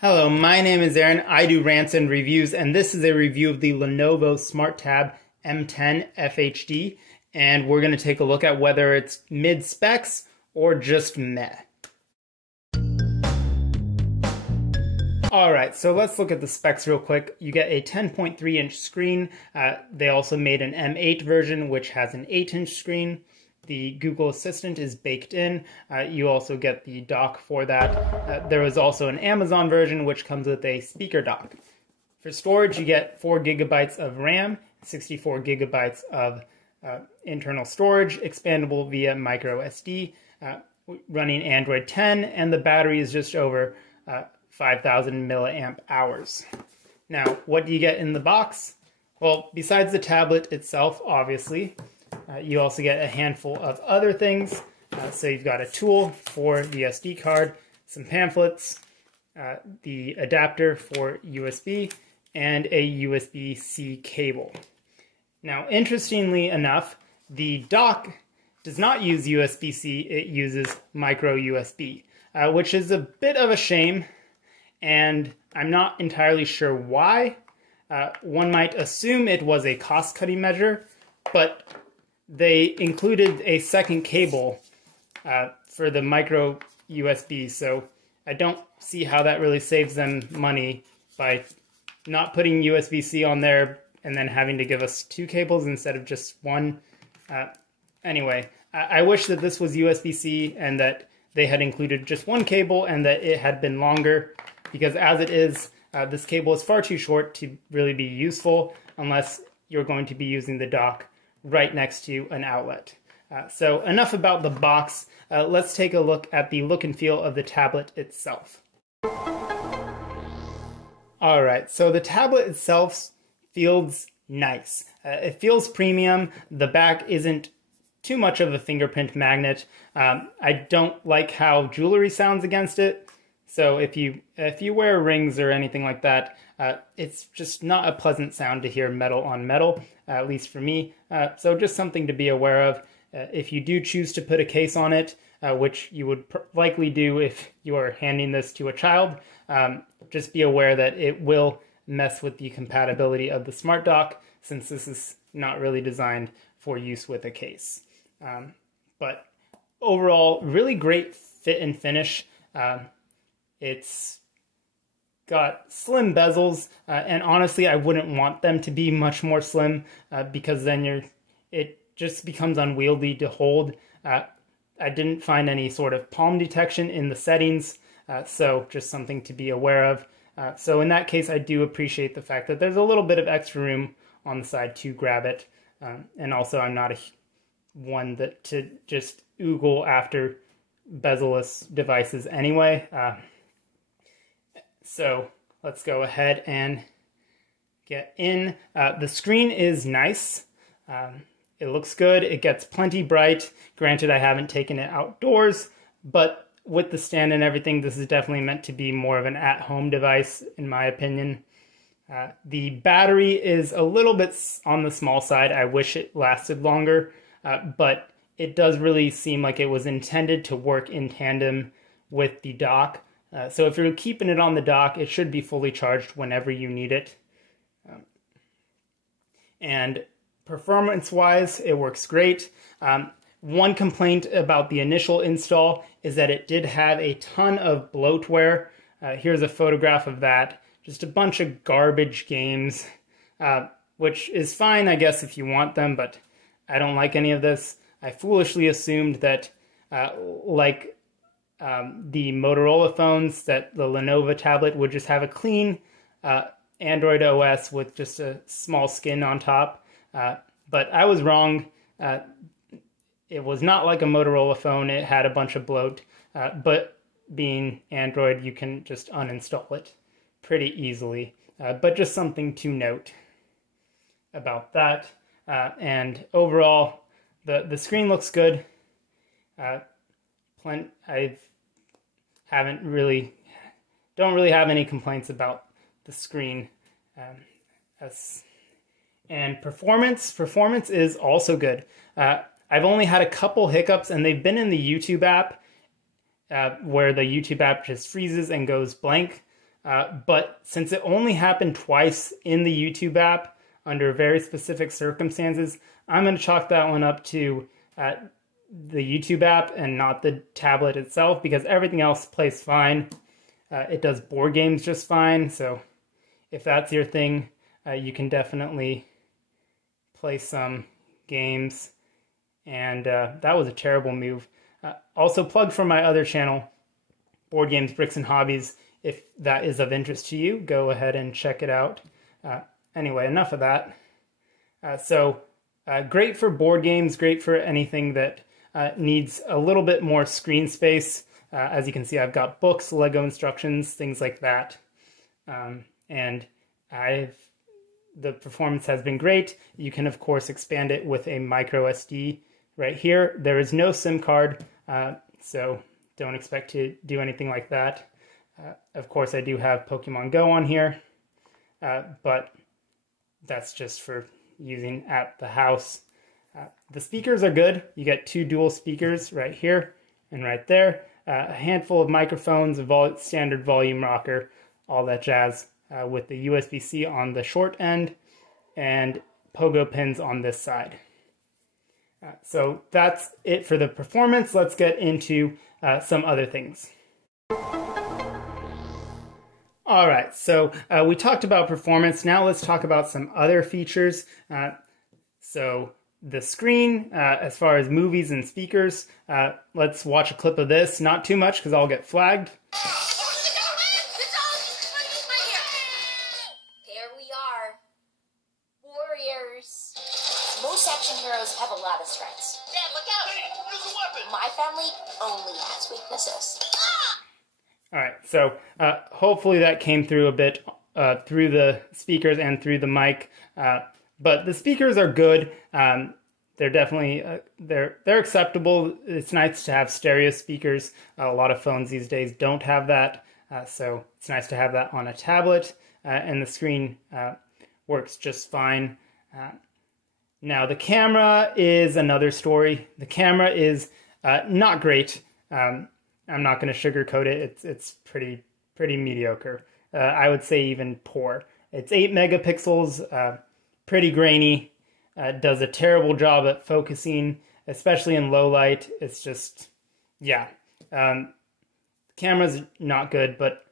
Hello, my name is Aaron. I do rants and reviews, and this is a review of the Lenovo Smart Tab M10 FHD, and we're going to take a look at whether it's mid-specs or just meh. Alright, so let's look at the specs real quick. You get a 10.3-inch screen. They also made an M8 version, which has an 8-inch screen. The Google Assistant is baked in. You also get the dock for that. There was also an Amazon version, which comes with a speaker dock. For storage, you get 4 gigabytes of RAM, 64 gigabytes of internal storage, expandable via micro SD, running Android 10, and the battery is just over 5,000 milliamp hours. Now, what do you get in the box? Well, besides the tablet itself, obviously, you also get a handful of other things. So you've got a tool for the SD card, some pamphlets, the adapter for USB, and a USB-C cable. Now, interestingly enough, the dock does not use USB-C, it uses micro USB, which is a bit of a shame, and I'm not entirely sure why. One might assume it was a cost-cutting measure, but they included a second cable for the micro USB, so I don't see how that really saves them money by not putting USB-C on there and then having to give us 2 cables instead of just one. Anyway, I wish that this was USB-C and that they had included just one cable and that it had been longer, because as it is, this cable is far too short to really be useful unless you're going to be using the dock right next to an outlet. So enough about the box. Let's take a look at the look and feel of the tablet itself. Alright, so the tablet itself feels nice. It feels premium. The back isn't too much of a fingerprint magnet. I don't like how jewelry sounds against it. So if you wear rings or anything like that, it's just not a pleasant sound to hear metal on metal, at least for me. So just something to be aware of. If you do choose to put a case on it, which you would likely do if you are handing this to a child, just be aware that it will mess with the compatibility of the smart dock, since this is not really designed for use with a case. But overall, really great fit and finish. It's got slim bezels, and honestly, I wouldn't want them to be much more slim, because then it just becomes unwieldy to hold. I didn't find any sort of palm detection in the settings, so just something to be aware of. So in that case, I do appreciate the fact that there's a little bit of extra room on the side to grab it, and also I'm not one that to just oogle after bezel-less devices anyway. So let's go ahead and get in. The screen is nice. It looks good. It gets plenty bright. Granted, I haven't taken it outdoors, but with the stand and everything, this is definitely meant to be more of an at-home device, in my opinion. The battery is a little bit on the small side. I wish it lasted longer, but it does really seem like it was intended to work in tandem with the dock. So if you're keeping it on the dock, it should be fully charged whenever you need it. And performance-wise, it works great. One complaint about the initial install is that it did have a ton of bloatware. Here's a photograph of that. Just a bunch of garbage games, which is fine, I guess, if you want them, but I don't like any of this. I foolishly assumed that, like the Motorola phones, that the Lenovo tablet would just have a clean Android OS with just a small skin on top. But I was wrong. It was not like a Motorola phone. It had a bunch of bloat. But being Android, you can just uninstall it pretty easily. But just something to note about that. And overall, the screen looks good. Don't really have any complaints about the screen. And performance is also good. I've only had a couple hiccups, and they've been in the YouTube app, where the YouTube app just freezes and goes blank. But since it only happened twice in the YouTube app under very specific circumstances, I'm going to chalk that one up to the YouTube app and not the tablet itself, because everything else plays fine. It does board games just fine, so if that's your thing, you can definitely play some games. And that was a terrible move. Also, plug for my other channel, Board Games, Bricks, and Hobbies. If that is of interest to you, go ahead and check it out. Anyway, enough of that. Great for board games, great for anything that needs a little bit more screen space. As you can see, I've got books, Lego instructions, things like that. And the performance has been great. You can, of course, expand it with a micro SD right here. There is no SIM card, so don't expect to do anything like that. Of course, I do have Pokemon Go on here, but that's just for using at the house. The speakers are good. You get 2 dual speakers right here and right there. A handful of microphones, a standard volume rocker, all that jazz, with the USB-C on the short end and pogo pins on this side. So that's it for the performance. Let's get into some other things. All right, so we talked about performance. Now let's talk about some other features. So the screen, as far as movies and speakers, let's watch a clip of this. Not too much because I'll get flagged. Here we are, warriors. Most action heroes have a lot of strengths. Dad, look out! Hey, there's a weapon! My family only has weaknesses. All right, so hopefully that came through a bit through the speakers and through the mic, but the speakers are good. They're definitely they're acceptable. It's nice to have stereo speakers. A lot of phones these days don't have that, so it's nice to have that on a tablet. And the screen works just fine. Now the camera is another story. The camera is not great. I'm not going to sugarcoat it. It's pretty mediocre. I would say even poor. It's 8 megapixels, pretty grainy. Does a terrible job at focusing, especially in low light. It's just, yeah. Camera's not good, but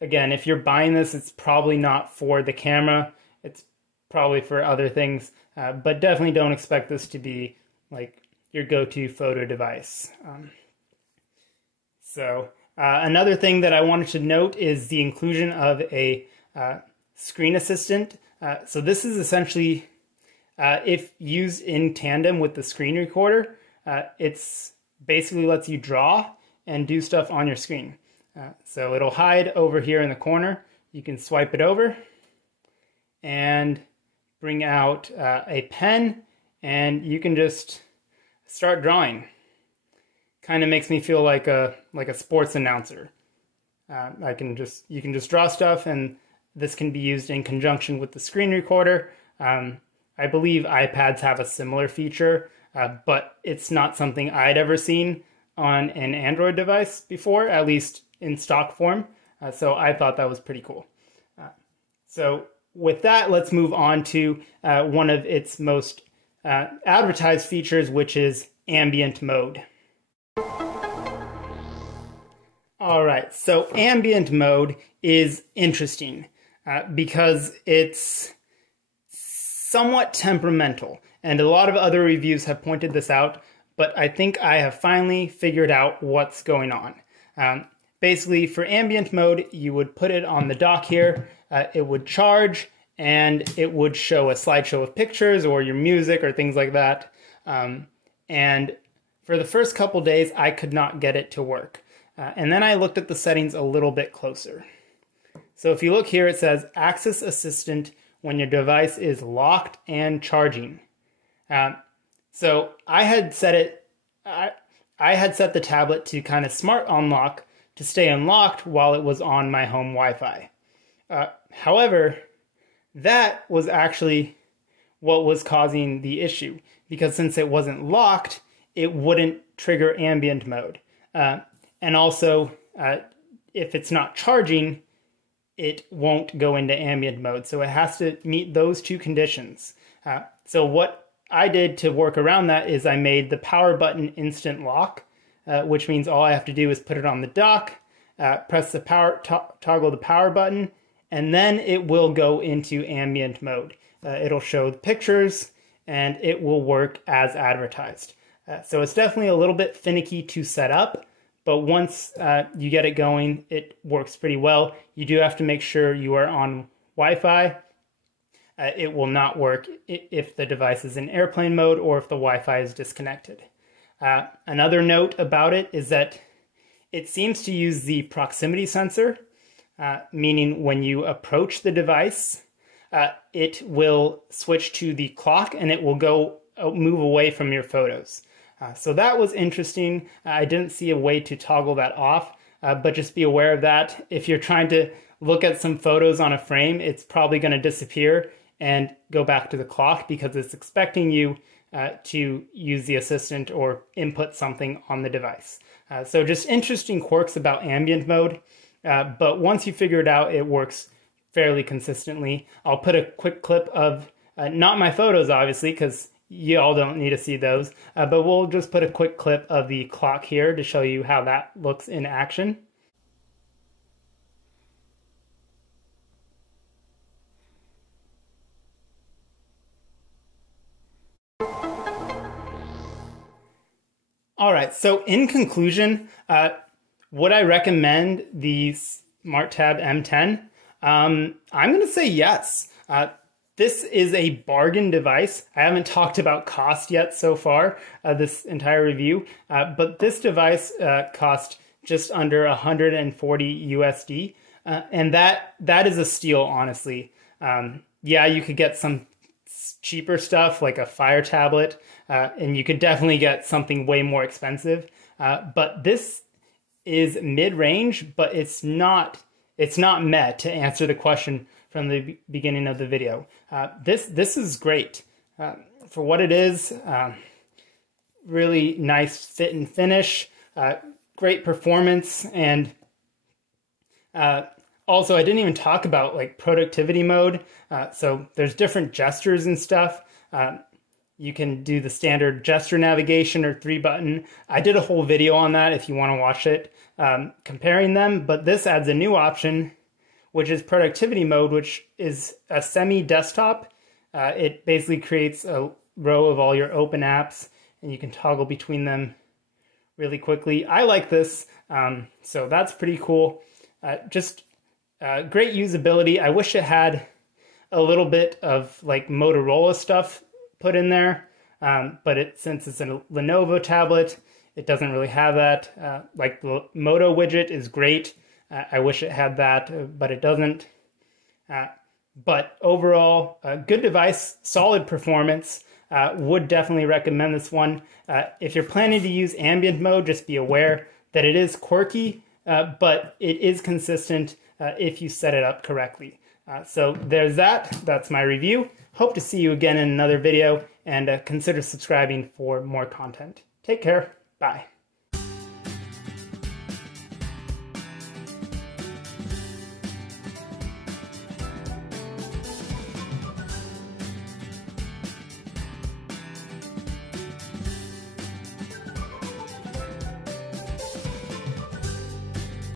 again, if you're buying this, it's probably not for the camera. It's probably for other things, but definitely don't expect this to be like your go-to photo device. Another thing that I wanted to note is the inclusion of a screen assistant. So this is essentially, if used in tandem with the screen recorder, it's basically lets you draw and do stuff on your screen. So it'll hide over here in the corner. You can swipe it over and bring out a pen, and you can just start drawing. Kind of makes me feel like a sports announcer. You can just draw stuff, and this can be used in conjunction with the screen recorder. I believe iPads have a similar feature, but it's not something I'd ever seen on an Android device before, at least in stock form. So I thought that was pretty cool. So with that, let's move on to one of its most advertised features, which is Ambient Mode. All right, so Ambient Mode is interesting because it's somewhat temperamental, and a lot of other reviews have pointed this out, but I think I have finally figured out what's going on. Basically, for Ambient Mode, you would put it on the dock here, it would charge, and it would show a slideshow of pictures or your music or things like that. And for the first couple days, I could not get it to work. And then I looked at the settings a little bit closer. So if you look here, it says Access Assistant when your device is locked and charging. So I had set the tablet to kind of smart unlock to stay unlocked while it was on my home Wi-Fi. However, that was actually what was causing the issue, because since it wasn't locked, it wouldn't trigger Ambient Mode. And also, if it's not charging, it won't go into ambient mode. So it has to meet those two conditions. So what I did to work around that is I made the power button instant lock, which means all I have to do is put it on the dock, press the toggle the power button, and then it will go into ambient mode. It'll show the pictures and it will work as advertised. So it's definitely a little bit finicky to set up, but once you get it going, it works pretty well. You do have to make sure you are on Wi-Fi. It will not work if the device is in airplane mode or if the Wi-Fi is disconnected. Another note about it is that it seems to use the proximity sensor, meaning when you approach the device, it will switch to the clock and it will move away from your photos. So that was interesting. I didn't see a way to toggle that off, but just be aware of that. If you're trying to look at some photos on a frame, it's probably going to disappear and go back to the clock because it's expecting you to use the assistant or input something on the device. So just interesting quirks about ambient mode, but once you figure it out, it works fairly consistently. I'll put a quick clip of, not my photos obviously, because you all don't need to see those, but we'll just put a quick clip of the clock here to show you how that looks in action. All right, so in conclusion, would I recommend the SmartTab M10? I'm going to say yes. This is a bargain device. I haven't talked about cost yet so far, this entire review, but this device cost just under 140 USD, and that is a steal, honestly. Yeah, you could get some cheaper stuff like a Fire tablet, and you could definitely get something way more expensive, but this is mid-range, but it's not met to answer the question from the beginning of the video. This is great for what it is. Really nice fit and finish, great performance, and also I didn't even talk about like productivity mode. So there's different gestures and stuff. You can do the standard gesture navigation or 3-button. I did a whole video on that if you want to watch it, comparing them, but this adds a new option, which is productivity mode, which is a semi-desktop. It basically creates a row of all your open apps, and you can toggle between them really quickly. I like this, so that's pretty cool. Just great usability. I wish it had a little bit of like Motorola stuff put in there, but since it's a Lenovo tablet, it doesn't really have that. Like the Moto widget is great. I wish it had that, but it doesn't. But overall, a good device, solid performance. Would definitely recommend this one. If you're planning to use ambient mode, just be aware that it is quirky, but it is consistent if you set it up correctly. So there's that. That's my review. Hope to see you again in another video, and consider subscribing for more content. Take care. Bye.